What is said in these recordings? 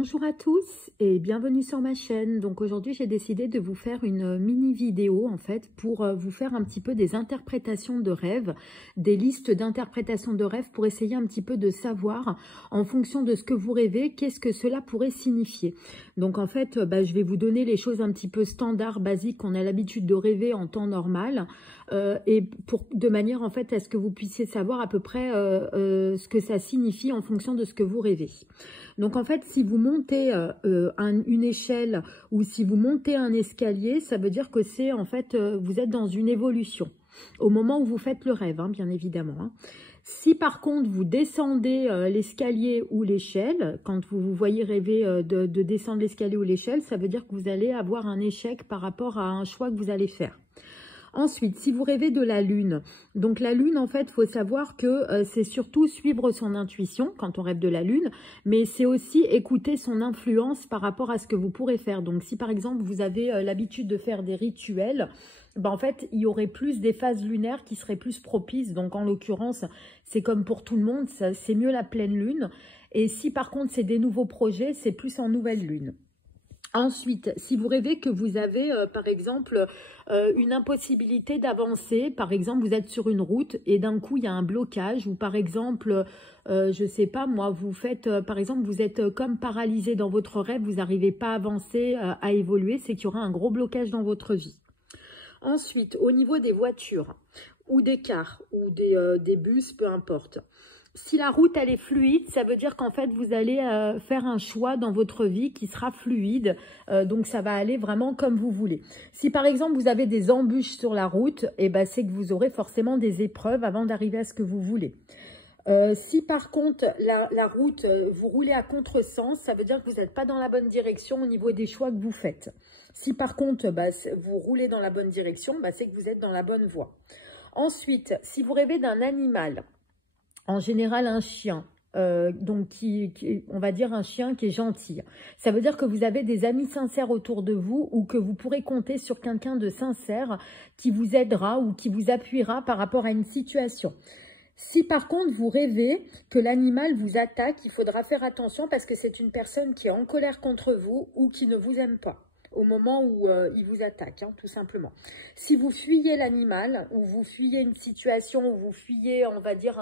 Bonjour à tous et bienvenue sur ma chaîne. Donc aujourd'hui j'ai décidé de vous faire une mini vidéo en fait pour vous faire un petit peu des interprétations de rêves, des listes d'interprétations de rêves pour essayer un petit peu de savoir en fonction de ce que vous rêvez, qu'est-ce que cela pourrait signifier. Donc en fait je vais vous donner les choses un petit peu standards, basiques qu'on a l'habitude de rêver en temps normal et de manière en fait à ce que vous puissiez savoir à peu près ce que ça signifie en fonction de ce que vous rêvez. Donc en fait, si vous montez une échelle ou si vous montez un escalier, ça veut dire que c'est en fait, vous êtes dans une évolution au moment où vous faites le rêve, hein, bien évidemment. Hein. Si par contre vous descendez l'escalier ou l'échelle, quand vous vous voyez rêver de descendre l'escalier ou l'échelle, ça veut dire que vous allez avoir un échec par rapport à un choix que vous allez faire. Ensuite, si vous rêvez de la lune, donc la lune, en fait, il faut savoir que c'est surtout suivre son intuition quand on rêve de la lune, mais c'est aussi écouter son influence par rapport à ce que vous pourrez faire. Donc, si par exemple, vous avez l'habitude de faire des rituels, en fait, il y aurait plus des phases lunaires qui seraient plus propices. Donc, en l'occurrence, c'est comme pour tout le monde, c'est mieux la pleine lune. Et si par contre, c'est des nouveaux projets, c'est plus en nouvelle lune. Ensuite, si vous rêvez que vous avez, par exemple, une impossibilité d'avancer, par exemple, vous êtes sur une route et d'un coup, il y a un blocage, ou par exemple, je ne sais pas, moi, vous faites, par exemple, vous êtes comme paralysé dans votre rêve, vous n'arrivez pas à avancer, à évoluer, c'est qu'il y aura un gros blocage dans votre vie. Ensuite, au niveau des voitures, ou des cars, ou des bus, peu importe. Si la route, elle est fluide, ça veut dire qu'en fait, vous allez faire un choix dans votre vie qui sera fluide. Donc, ça va aller vraiment comme vous voulez. Si, par exemple, vous avez des embûches sur la route, c'est que vous aurez forcément des épreuves avant d'arriver à ce que vous voulez. Si, par contre, la route, vous roulez à contresens, ça veut dire que vous n'êtes pas dans la bonne direction au niveau des choix que vous faites. Si, par contre, vous roulez dans la bonne direction, c'est que vous êtes dans la bonne voie. Ensuite, si vous rêvez d'un animal, en général, un chien, donc on va dire un chien qui est gentil. Ça veut dire que vous avez des amis sincères autour de vous ou que vous pourrez compter sur quelqu'un de sincère qui vous aidera ou qui vous appuiera par rapport à une situation. Si par contre vous rêvez que l'animal vous attaque, il faudra faire attention parce que c'est une personne qui est en colère contre vous ou qui ne vous aime pas au moment où il vous attaque, hein, tout simplement. Si vous fuyez l'animal, ou vous fuyez une situation, ou vous fuyez, on va dire,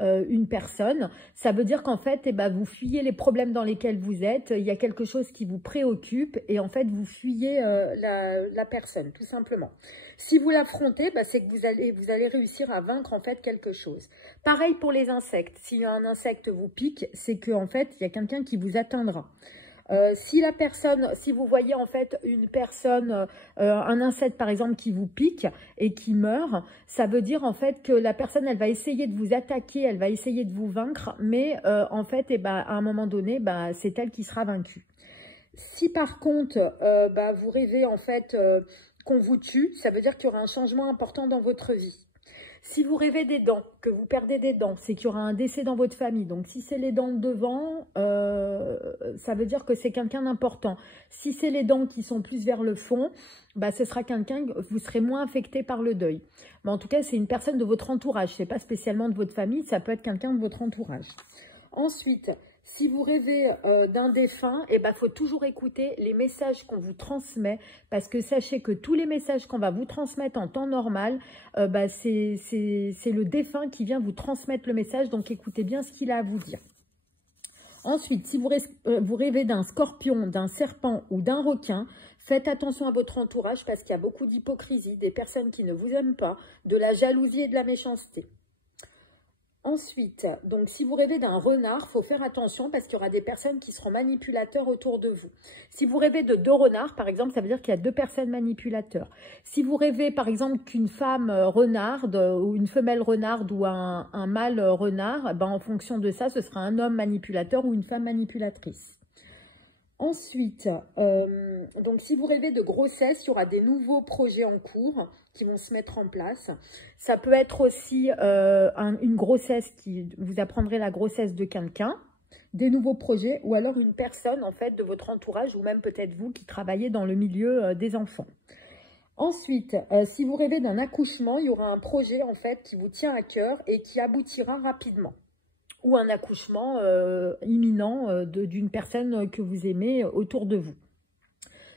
une personne, ça veut dire qu'en fait, vous fuyez les problèmes dans lesquels vous êtes, il y a quelque chose qui vous préoccupe, et en fait, vous fuyez la personne, tout simplement. Si vous l'affrontez, c'est que vous allez réussir à vaincre, en fait, quelque chose. Pareil pour les insectes. Si un insecte vous pique, c'est qu'en fait, il y a quelqu'un qui vous atteindra. Si vous voyez en fait une personne, un insecte par exemple qui vous pique et qui meurt, ça veut dire en fait que la personne elle va essayer de vous attaquer, elle va essayer de vous vaincre, mais en fait à un moment donné c'est elle qui sera vaincue. Si par contre vous rêvez en fait qu'on vous tue, ça veut dire qu'il y aura un changement important dans votre vie. Si vous rêvez des dents, que vous perdez des dents, c'est qu'il y aura un décès dans votre famille. Donc, si c'est les dents de devant, ça veut dire que c'est quelqu'un d'important. Si c'est les dents qui sont plus vers le fond, ce sera quelqu'un, vous serez moins affecté par le deuil. Mais en tout cas, c'est une personne de votre entourage. Ce n'est pas spécialement de votre famille, ça peut être quelqu'un de votre entourage. Ensuite, si vous rêvez d'un défunt, faut toujours écouter les messages qu'on vous transmet parce que sachez que tous les messages qu'on va vous transmettre en temps normal, c'est le défunt qui vient vous transmettre le message, donc écoutez bien ce qu'il a à vous dire. Ensuite, si vous rêvez d'un scorpion, d'un serpent ou d'un requin, faites attention à votre entourage parce qu'il y a beaucoup d'hypocrisie, des personnes qui ne vous aiment pas, de la jalousie et de la méchanceté. Ensuite, donc si vous rêvez d'un renard, il faut faire attention parce qu'il y aura des personnes qui seront manipulateurs autour de vous. Si vous rêvez de 2 renards, par exemple, ça veut dire qu'il y a 2 personnes manipulateurs. Si vous rêvez, par exemple, qu'une femme renarde ou une femelle renarde ou un mâle renard, en fonction de ça, ce sera un homme manipulateur ou une femme manipulatrice. Ensuite, donc si vous rêvez de grossesse, il y aura des nouveaux projets en cours qui vont se mettre en place. Ça peut être aussi une grossesse vous apprendrez la grossesse de quelqu'un, des nouveaux projets ou alors une personne en fait de votre entourage ou même peut-être vous qui travaillez dans le milieu des enfants. Ensuite, si vous rêvez d'un accouchement, il y aura un projet en fait qui vous tient à cœur et qui aboutira rapidement. ou un accouchement imminent d'une personne que vous aimez autour de vous.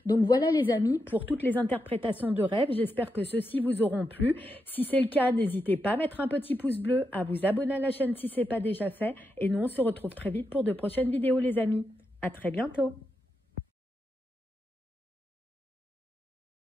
Donc voilà les amis pour toutes les interprétations de rêves. J'espère que ceux-ci vous auront plu. Si c'est le cas, n'hésitez pas à mettre un petit pouce bleu, à vous abonner à la chaîne si ce n'est pas déjà fait. Et nous, on se retrouve très vite pour de prochaines vidéos les amis. À très bientôt.